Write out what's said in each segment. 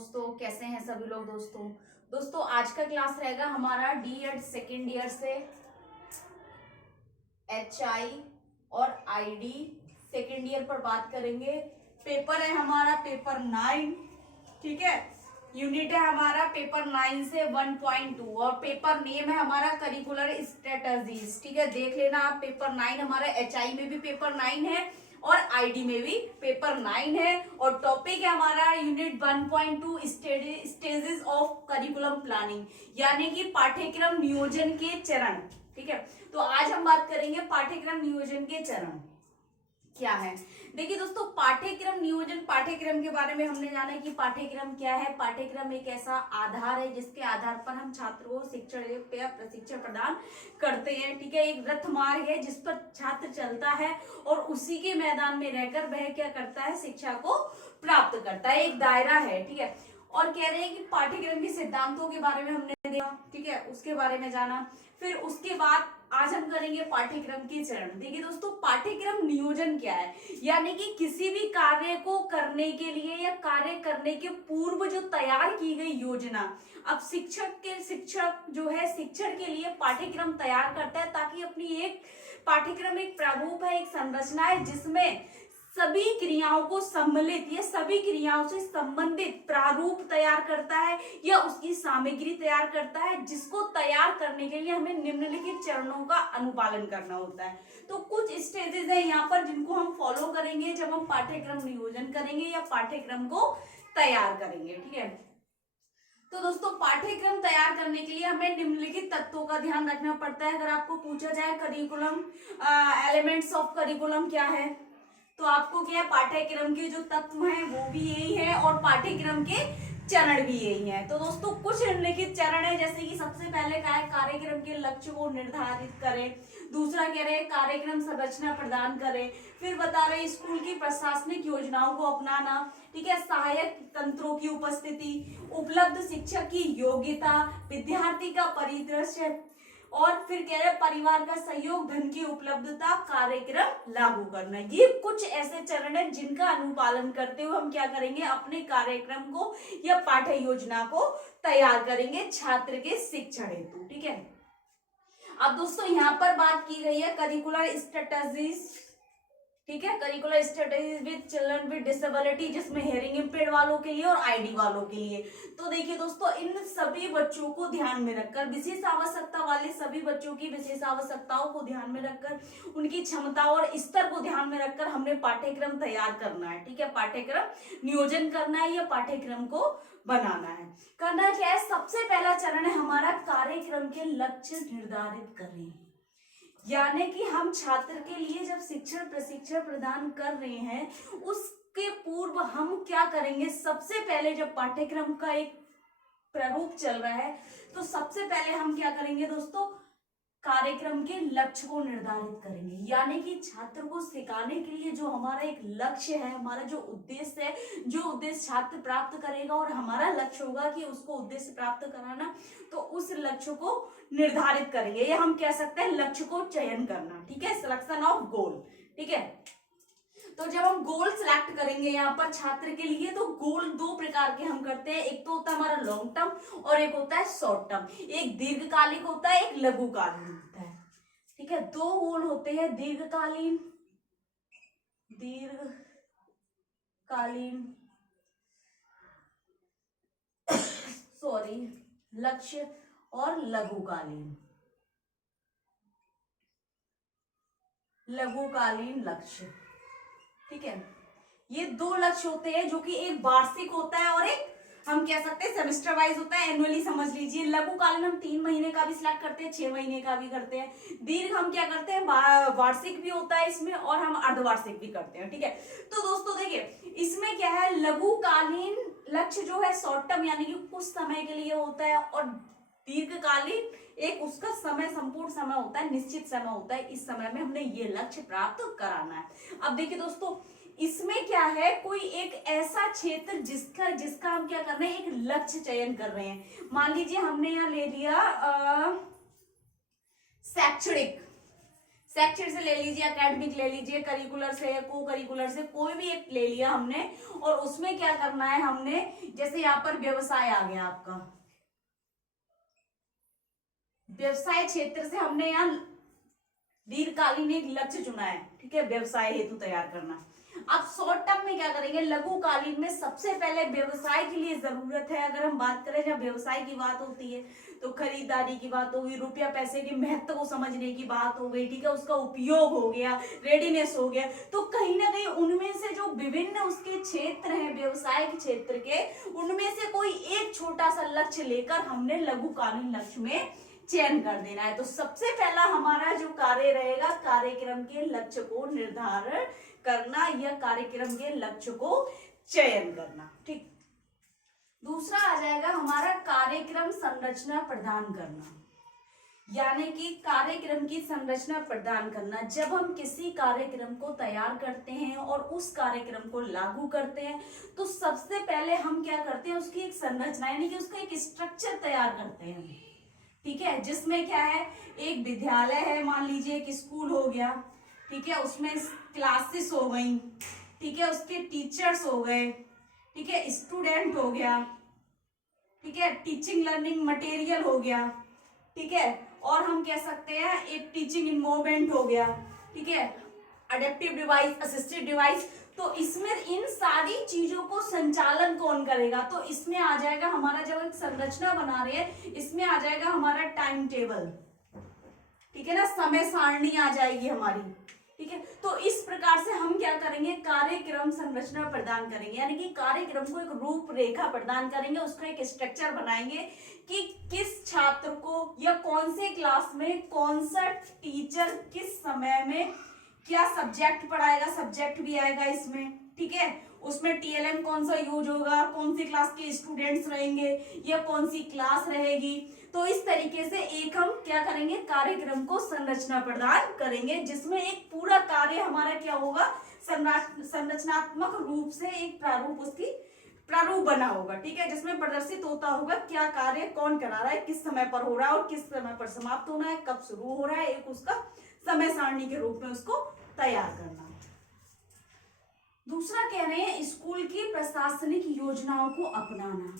दोस्तों, कैसे हैं सभी लोग। दोस्तों आज का क्लास रहेगा हमारा डी.एड सेकेंड ईयर से एच.आई. और आई.डी. सेकेंड ईयर पर बात करेंगे। पेपर है हमारा पेपर 9, ठीक है। यूनिट है हमारा पेपर 9 से 1.2 और पेपर नेम है हमारा करिकुलर स्ट्रेटजीज, ठीक है। देख लेना आप, पेपर 9 हमारा एच.आई. में भी पेपर 9 है और आईडी में भी पेपर 9 है और टॉपिक है हमारा unit 1.2 stages of curriculum planning, यानी कि पाठ्यक्रम नियोजन के चरण, ठीक है। तो आज हम बात करेंगे पाठ्यक्रम नियोजन के चरण क्या है। देखिए दोस्तों, पाठ्यक्रम नियोजन, पाठ्यक्रम के बारे में हमने जाना है कि पाठ्यक्रम क्या है। पाठ्यक्रम एक ऐसा आधार है जिसके आधार पर हम छात्रों को शिक्षण या प्रशिक्षण प्रदान करते हैं, ठीक है। एक रथ मार्ग है जिस पर छात्र चलता है और उसी के मैदान में रहकर वह क्या करता है, शिक्षा को प्राप्त करता है। एक दायरा है, ठीक है। और कह रहे हैं कि पाठ्यक्रम के सिद्धांतों के बारे में हमने देखा, ठीक है, उसके बारे में जाना। फिर उसके बाद आज हम करेंगे पाठ्यक्रम के चरण। देखिए दोस्तों, पाठ्यक्रम नियोजन क्या है, यानी कि किसी भी कार्य को करने के लिए या कार्य करने के पूर्व जो तैयार की गई योजना। अब शिक्षक जो है शिक्षण के लिए पाठ्यक्रम तैयार करता है ताकि अपनी एक पाठ्यक्रम एक प्रारूप है, एक संरचना है जिसमें सभी क्रियाओं को सम्मिलित या सभी क्रियाओं से संबंधित प्रारूप तैयार करता है या उसकी सामग्री तैयार करता है, जिसको तैयार करने के लिए हमें निम्नलिखित चरणों का अनुपालन करना होता है। तो कुछ स्टेजेस है यहाँ पर जिनको हम फॉलो करेंगे जब हम पाठ्यक्रम नियोजन करेंगे या पाठ्यक्रम को तैयार करेंगे, ठीक है। तो दोस्तों, पाठ्यक्रम तैयार करने के लिए हमें निम्नलिखित तत्वों का ध्यान रखना पड़ता है। अगर आपको पूछा जाए करिकुलम एलिमेंट्स ऑफ करिकुलम क्या है, तो आपको क्या है, पाठ्यक्रम के जो तत्व हैं वो भी यही है और पाठ्यक्रम के चरण भी यही है। तो दोस्तों, कुछ निम्नलिखित चरण है, जैसे कि सबसे पहले क्या है, कार्यक्रम के लक्ष्य को निर्धारित करें। दूसरा कह रहे हैं कार्यक्रम संरचना प्रदान करें। फिर बता रहे हैं स्कूल की प्रशासनिक योजनाओं को अपनाना, ठीक है। सहायक तंत्रों की उपस्थिति, उपलब्ध शिक्षक की योग्यता, विद्यार्थी का परिदृश्य और फिर कह रहे परिवार का सहयोग, धन की उपलब्धता, कार्यक्रम लागू करना। ये कुछ ऐसे चरण है जिनका अनुपालन करते हुए हम क्या करेंगे, अपने कार्यक्रम को या पाठ्य योजना को तैयार करेंगे छात्र के शिक्षण हेतु, ठीक है। अब दोस्तों, यहाँ पर बात की गई है करिकुलर स्ट्रेटजीज, ठीक है। Curricular strategies with children with disability, जिसमें हेयरिंग इम्पेयर्ड वालों के लिए और आईडी वालों के लिए। तो देखिए दोस्तों, इन सभी बच्चों को ध्यान में रखकर, विशेष आवश्यकता वाले सभी बच्चों की विशेष आवश्यकताओं को ध्यान में रखकर, उनकी क्षमता और स्तर को ध्यान में रखकर हमने पाठ्यक्रम तैयार करना है, ठीक है। पाठ्यक्रम नियोजन करना है या पाठ्यक्रम को बनाना है। करना क्या है, सबसे पहला चरण है हमारा कार्यक्रम के लक्ष्य निर्धारित करें, यानी कि हम छात्र के लिए जब शिक्षण प्रशिक्षण प्रदान कर रहे हैं उसके पूर्व हम क्या करेंगे, सबसे पहले जब पाठ्यक्रम का एक प्रारूप चल रहा है तो सबसे पहले हम क्या करेंगे दोस्तों, कार्यक्रम के लक्ष्य को निर्धारित करेंगे। यानी कि छात्र को सिखाने के लिए जो हमारा एक लक्ष्य है, हमारा जो उद्देश्य है, जो उद्देश्य छात्र प्राप्त करेगा और हमारा लक्ष्य होगा कि उसको उद्देश्य प्राप्त कराना, तो उस लक्ष्य को निर्धारित करेंगे या हम कह सकते हैं लक्ष्य को चयन करना, ठीक है। सिलेक्शन ऑफ गोल, ठीक है। तो जब हम गोल सिलेक्ट करेंगे यहाँ पर छात्र के लिए, तो गोल दो प्रकार के हम करते हैं। एक तो होता है हमारा लॉन्ग टर्म और एक होता है शॉर्ट टर्म। एक दीर्घकालिक होता है, एक लघुकालीन होता है, ठीक है। दो गोल होते हैं, दीर्घकालीन लक्ष्य और लघुकालीन लक्ष्य, ठीक है। ये दो लक्ष्य होते हैं जो कि एक वार्षिक होता है और एक हम कह सकते हैं सेमेस्टर वाइज होता है, एनुअली समझ लीजिए। लघुकालीन हम 3 महीने का भी सिलेक्ट करते हैं, 6 महीने का भी करते हैं। दीर्घ हम क्या करते हैं, वार्षिक भी होता है इसमें और हम अर्धवार्षिक भी करते हैं, ठीक है। तो दोस्तों देखिए, इसमें क्या है, लघुकालीन लक्ष्य जो है शॉर्ट टर्म यानी कि कुछ समय के लिए होता है और दीर्घकालीन एक उसका समय संपूर्ण समय होता है, निश्चित समय होता है। इस समय में हमने ये लक्ष्य प्राप्त कराना है। अब देखिए दोस्तों, इसमें क्या है, कोई एक ऐसा क्षेत्र जिसका हम क्या कर रहे हैं, एक लक्ष्य चयन कर रहे हैं। मान लीजिए हमने यहाँ ले लिया शैक्षणिक शैक्षिक से ले लीजिए, एकेडमिक ले लीजिए, करिकुलर से, को करिकुलर से, कोई भी एक ले लिया हमने, और उसमें क्या करना है हमने, जैसे यहाँ पर व्यवसाय आ गया आपका, व्यवसाय क्षेत्र से हमने यहाँ दीर्घकालीन एक लक्ष्य चुना है, ठीक है, व्यवसाय हेतु तैयार करना। अब शॉर्ट टर्म में क्या करेंगे, लघुकालीन में सबसे पहले व्यवसाय के लिए जरूरत है, अगर हम बात करें जब व्यवसाय की बात होती है तो खरीदारी की बात होगी, रुपया पैसे के महत्व को समझने की बात हो गई, ठीक है, उसका उपयोग हो गया, रेडीनेस हो गया, तो कहीं ना कहीं उनमें से जो विभिन्न उसके क्षेत्र हैं व्यवसाय के क्षेत्र के, उनमें से कोई एक छोटा सा लक्ष्य लेकर हमने लघुकालीन लक्ष्य में चयन कर देना है। तो सबसे पहला हमारा जो कार्य रहेगा, कार्यक्रम के लक्ष्य को निर्धारण करना या कार्यक्रम के लक्ष्य को चयन करना, ठीक। दूसरा आ जाएगा हमारा कार्यक्रम संरचना प्रदान करना, यानी कि कार्यक्रम की संरचना प्रदान करना। जब हम किसी कार्यक्रम को तैयार करते हैं और उस कार्यक्रम को लागू करते हैं तो सबसे पहले हम क्या करते हैं, उसकी एक संरचना यानी कि उसका एक स्ट्रक्चर तैयार करते हैं, ठीक है, जिसमें क्या है, एक विद्यालय है, मान लीजिए एक स्कूल हो गया, ठीक है, उसमें क्लासेस हो गई, ठीक है, उसके टीचर्स हो गए, ठीक है, स्टूडेंट हो गया, ठीक है, टीचिंग लर्निंग मटेरियल हो गया, ठीक है, और हम कह सकते हैं एक टीचिंग इन्वायरमेंट हो गया, ठीक है, अडेप्टिव डिवाइस, असिस्टिव डिवाइस। तो इसमें इन सारी चीजों को संचालन कौन करेगा, तो इसमें आ जाएगा हमारा, जब एक संरचना बना रहे हैं इसमें आ जाएगा हमारा टाइम टेबल, ठीक है ना, समय सारणी आ जाएगी हमारी, ठीक है। तो इस प्रकार से हम क्या करेंगे, कार्यक्रम संरचना प्रदान करेंगे, यानी कि कार्यक्रम को एक रूपरेखा प्रदान करेंगे, उसका एक स्ट्रक्चर बनाएंगे कि किस छात्र को या कौन से क्लास में कौन सा टीचर किस समय में क्या सब्जेक्ट पढ़ाएगा, सब्जेक्ट भी आएगा इसमें, ठीक है, उसमें टीएलएम कौन सा यूज होगा, कौन सी क्लास के स्टूडेंट्स रहेंगे या कौन सी क्लास रहेगी। तो इस तरीके से एक हम क्या करेंगे, कार्यक्रम को संरचना प्रदान करेंगे, जिसमें एक पूरा कार्य हमारा क्या होगा, संरचनात्मक रूप से एक प्रारूप, उसकी प्रारूप बना होगा, ठीक है, जिसमें प्रदर्शित होता होगा क्या कार्य कौन करा रहा है, किस समय पर हो रहा है और किस समय पर समाप्त होना है, कब शुरू हो रहा है, एक उसका समय सारणी के रूप में उसको तैयार करना। दूसरा कह रहे हैं स्कूल की प्रशासनिक योजनाओं को अपनाना।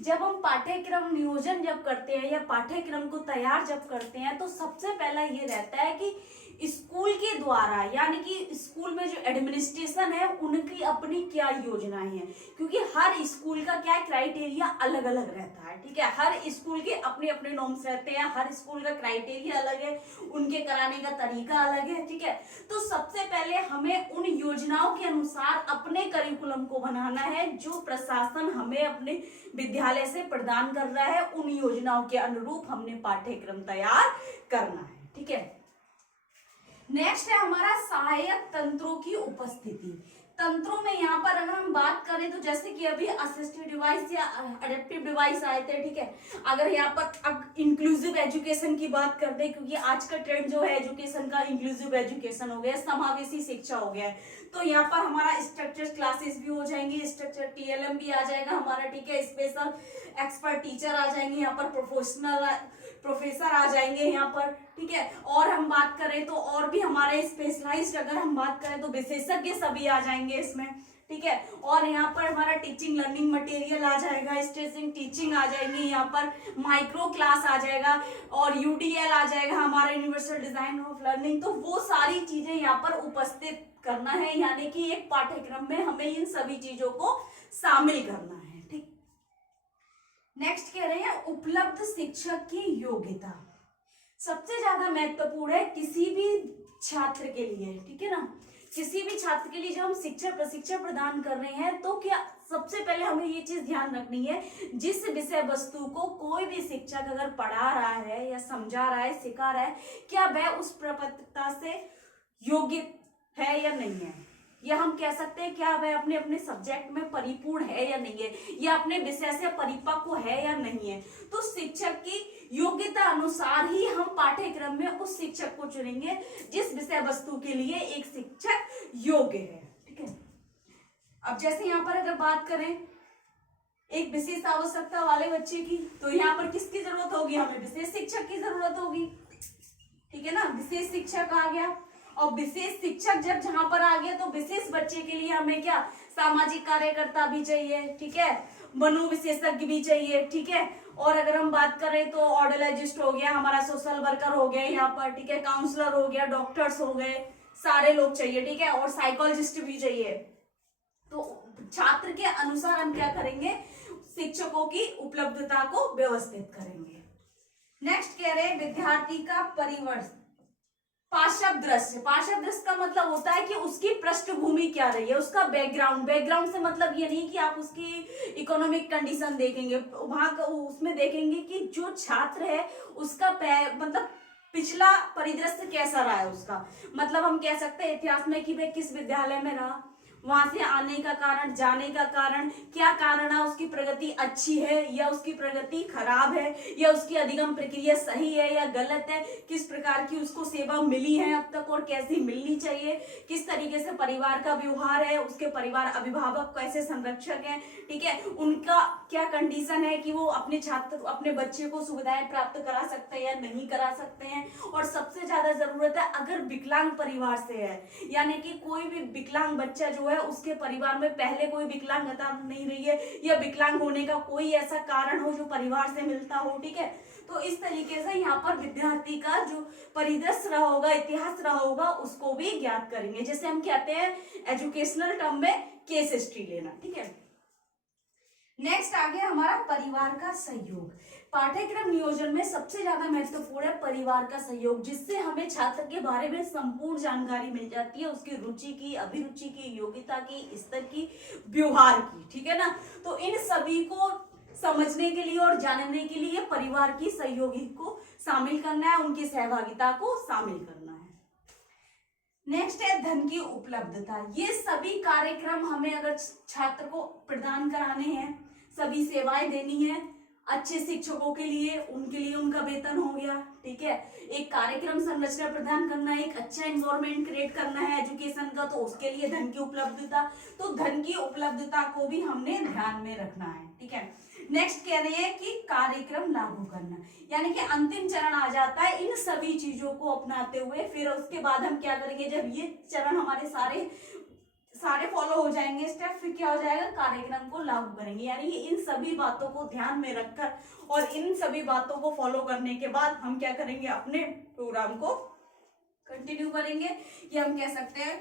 जब हम पाठ्यक्रम नियोजन जब करते हैं या पाठ्यक्रम को तैयार जब करते हैं तो सबसे पहला ये रहता है कि स्कूल के द्वारा, यानी कि स्कूल में जो एडमिनिस्ट्रेशन है उनकी अपनी क्या योजनाएं हैं, क्योंकि हर स्कूल का क्या क्राइटेरिया अलग अलग रहता है, ठीक है, हर स्कूल के अपने अपने नॉर्म्स रहते हैं, हर स्कूल का क्राइटेरिया अलग है, उनके कराने का तरीका अलग है, ठीक है। तो सबसे पहले हमें उन योजनाओं के अनुसार अपने करिकुलम को बनाना है, जो प्रशासन हमें अपने विद्यालय से प्रदान कर रहा है, उन योजनाओं के अनुरूप हमने पाठ्यक्रम तैयार करना है, ठीक है। नेक्स्ट है हमारा सहायक तंत्रों की उपस्थिति। तंत्रों में यहाँ पर अगर हम बात करें तो जैसे कि अभी असिस्टिव डिवाइस या अडेप्टिव डिवाइस आए थे, ठीक है, अगर यहाँ पर अब इंक्लूसिव एजुकेशन की बात करते हैं, क्योंकि आज का ट्रेंड जो है एजुकेशन का इंक्लूसिव एजुकेशन हो गया, समावेशी शिक्षा हो गया है, तो यहाँ पर हमारा स्ट्रक्चर क्लासेस भी हो जाएंगी, स्ट्रक्चर टीएलएम भी आ जाएगा हमारा, ठीक है, स्पेशल एक्सपर्ट टीचर आ जाएंगे यहाँ पर, प्रोफेसर आ जाएंगे यहाँ पर, ठीक है, और हम बात करें तो और भी हमारे स्पेशलाइज्ड अगर हम बात करें तो विशेषज्ञ सभी आ जाएंगे इसमें, ठीक है, और यहाँ पर हमारा टीचिंग लर्निंग मटेरियल आ जाएगा, स्ट्रेसिंग टीचिंग आ जाएंगी, यहाँ पर माइक्रो क्लास आ जाएगा और यूडीएल आ जाएगा हमारा, यूनिवर्सल डिजाइन ऑफ लर्निंग। तो वो सारी चीजें यहाँ पर उपस्थित करना है, यानी कि एक पाठ्यक्रम में हमें इन सभी चीजों को शामिल करना है, ठीक। नेक्स्ट कह रहे हैं उपलब्ध शिक्षक की योग्यता। सबसे ज्यादा महत्वपूर्ण है किसी भी छात्र के लिए, ठीक है ना, किसी भी छात्र के लिए जब हम शिक्षा प्रशिक्षण प्रदान कर रहे हैं तो क्या सबसे पहले हमें ये चीज ध्यान रखनी है, जिस विषय वस्तु को कोई भी शिक्षक अगर पढ़ा रहा है या समझा रहा है, सिखा रहा है, क्या वह उस प्रपत्रता से योग्य है या नहीं है, या हम कह सकते हैं क्या वह अपने अपने सब्जेक्ट में परिपूर्ण है या नहीं है, या अपने विषय से परिपक्व है या नहीं है। तो शिक्षक की योग्यता अनुसार ही हम पाठ्यक्रम में उस शिक्षक को चुनेंगे जिस विषय वस्तु के लिए एक शिक्षक योग्य है, ठीक है। अब जैसे यहाँ पर अगर बात करें एक विशेष आवश्यकता वाले बच्चे की, तो यहाँ पर किसकी जरूरत होगी, हमें विशेष शिक्षक की जरूरत होगी, ठीक है ना, विशेष शिक्षक आ गया। और विशेष शिक्षक जब जहां पर आ गया तो विशेष बच्चे के लिए हमें क्या, सामाजिक कार्यकर्ता भी चाहिए, ठीक है, मनोविशेषज्ञ भी चाहिए, ठीक है। और अगर हम बात करें तो ऑर्डोलॉजिस्ट हो गया हमारा, सोशल वर्कर हो गया यहाँ पर, ठीक है, काउंसलर हो गया, डॉक्टर्स हो गए, सारे लोग चाहिए, ठीक है, और साइकोलॉजिस्ट भी चाहिए। तो छात्र के अनुसार हम क्या करेंगे, शिक्षकों की उपलब्धता को व्यवस्थित करेंगे। नेक्स्ट कह रहे हैं विद्यार्थी का परिवर्तन, पार्श्व दृश्य। पार्श्व दृश्य का मतलब होता है कि उसकी पृष्ठभूमि क्या रही है, उसका बैकग्राउंड। बैकग्राउंड से मतलब ये नहीं कि आप उसकी इकोनॉमिक कंडीशन देखेंगे, वहां उसमें देखेंगे कि जो छात्र है उसका मतलब पिछला परिदृश्य कैसा रहा है उसका। मतलब हम कह सकते हैं इतिहास में कि वह किस विद्यालय में रहा, वहां से आने का कारण, जाने का कारण, क्या कारण है, उसकी प्रगति अच्छी है या उसकी प्रगति खराब है, या उसकी अधिगम प्रक्रिया सही है या गलत है, किस प्रकार की उसको सेवा मिली है अब तक और कैसी मिलनी चाहिए, किस तरीके से परिवार का व्यवहार है, उसके परिवार अभिभावक कैसे संरक्षक हैं, ठीक है, उनका क्या कंडीशन है कि वो अपने छात्र, अपने बच्चे को सुविधाएं प्राप्त करा सकते हैं या नहीं करा सकते हैं। और सबसे ज्यादा जरूरत है अगर विकलांग परिवार से है, यानी कि कोई भी विकलांग बच्चा जो है उसके परिवार में पहले कोई विकलांगता नहीं रही है, या विकलांग होने का कोई ऐसा कारण हो जो परिवार से मिलता हो, ठीक है। तो इस तरीके से यहाँ पर विद्यार्थी का जो परिदृश्य रहा होगा, इतिहास रहा होगा, उसको भी ज्ञात करेंगे। जैसे हम कहते हैं एजुकेशनल टर्म में केस हिस्ट्री लेना, ठीक है। नेक्स्ट आ गया हमारा परिवार का सहयोग। पाठ्यक्रम नियोजन में सबसे ज्यादा महत्वपूर्ण है परिवार का सहयोग, जिससे हमें छात्र के बारे में संपूर्ण जानकारी मिल जाती है, उसकी रुचि की, अभिरुचि की, योग्यता की, स्तर की, व्यवहार की, ठीक है ना। तो इन सभी को समझने के लिए और जानने के लिए परिवार की सहयोगी को शामिल करना है, उनकी सहभागिता को शामिल करना है। नेक्स्ट है धन की उपलब्धता। ये सभी कार्यक्रम हमें अगर छात्र को प्रदान कराने हैं, सभी सेवाएं देनी है, अच्छे शिक्षकों के लिए उनका वेतन हो गया, ठीक है, एक कार्यक्रम संरचना प्रदान करना है, एक अच्छा एनवायरनमेंट क्रिएट करना है एजुकेशन का, तो उसके लिए धन की उपलब्धता। तो धन की उपलब्धता को भी हमने ध्यान में रखना है, ठीक है। नेक्स्ट कह रहे हैं कि कार्यक्रम लागू करना, यानी कि अंतिम चरण आ जाता है इन सभी चीजों को अपनाते हुए। फिर उसके बाद हम क्या करेंगे, जब ये चरण हमारे सारे फॉलो हो जाएंगे स्टेप, फिर क्या हो जाएगा, कार्यक्रम को लागू करेंगे। यानी कि इन सभी बातों को ध्यान में रखकर और इन सभी बातों को फॉलो करने के बाद हम क्या करेंगे, अपने प्रोग्राम को कंटिन्यू करेंगे, या हम कह सकते हैं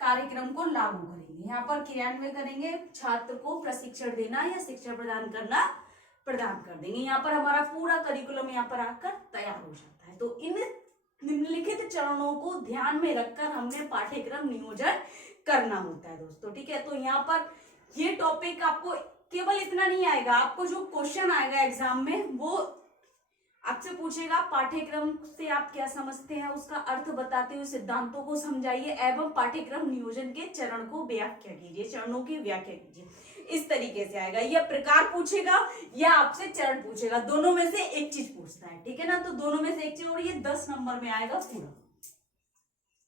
कार्यक्रम को लागू करेंगे। यहाँ पर क्रियान्वयन करेंगे, छात्र को प्रशिक्षण देना या शिक्षा प्रदान कर देंगे। यहाँ पर हमारा पूरा करिकुलम यहाँ पर आकर तैयार हो जाता है। तो इन निम्नलिखित चरणों को ध्यान में रखकर हमने पाठ्यक्रम नियोजन करना होता है दोस्तों, ठीक है। तो यहाँ पर ये टॉपिक आपको केवल इतना नहीं आएगा, आपको जो क्वेश्चन आएगा एग्जाम में वो आपसे पूछेगा पाठ्यक्रम से आप क्या समझते हैं, उसका अर्थ बताते हुए सिद्धांतों को समझाइए एवं पाठ्यक्रम नियोजन के चरण को व्याख्या कीजिए, चरणों की व्याख्या कीजिए। इस तरीके से आएगा, या प्रकार पूछेगा या आपसे चरण पूछेगा, दोनों में से एक चीज पूछता है, ठीक है ना। तो दोनों में से एक चीज, और ये 10 नंबर में आएगा पूरा,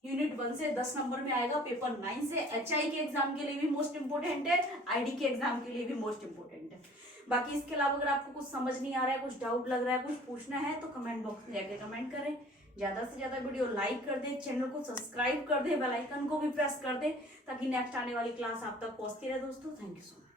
यूनिट 1 से 10 नंबर में आएगा। पेपर 9 से HI के एग्जाम के लिए भी मोस्ट इंपोर्टेंट है, ID के एग्जाम के लिए भी मोस्ट इंपोर्टेंट है। बाकी इसके अलावा अगर आपको कुछ समझ नहीं आ रहा है, कुछ डाउट लग रहा है, कुछ पूछना है, तो कमेंट बॉक्स में जाके कमेंट करें। ज्यादा से ज्यादा वीडियो लाइक कर दें, चैनल को सब्सक्राइब कर दें, बेल आइकन को भी प्रेस कर दें, ताकि नेक्स्ट आने वाली क्लास आप तक पहुंचती रहे दोस्तों। Thank you so much.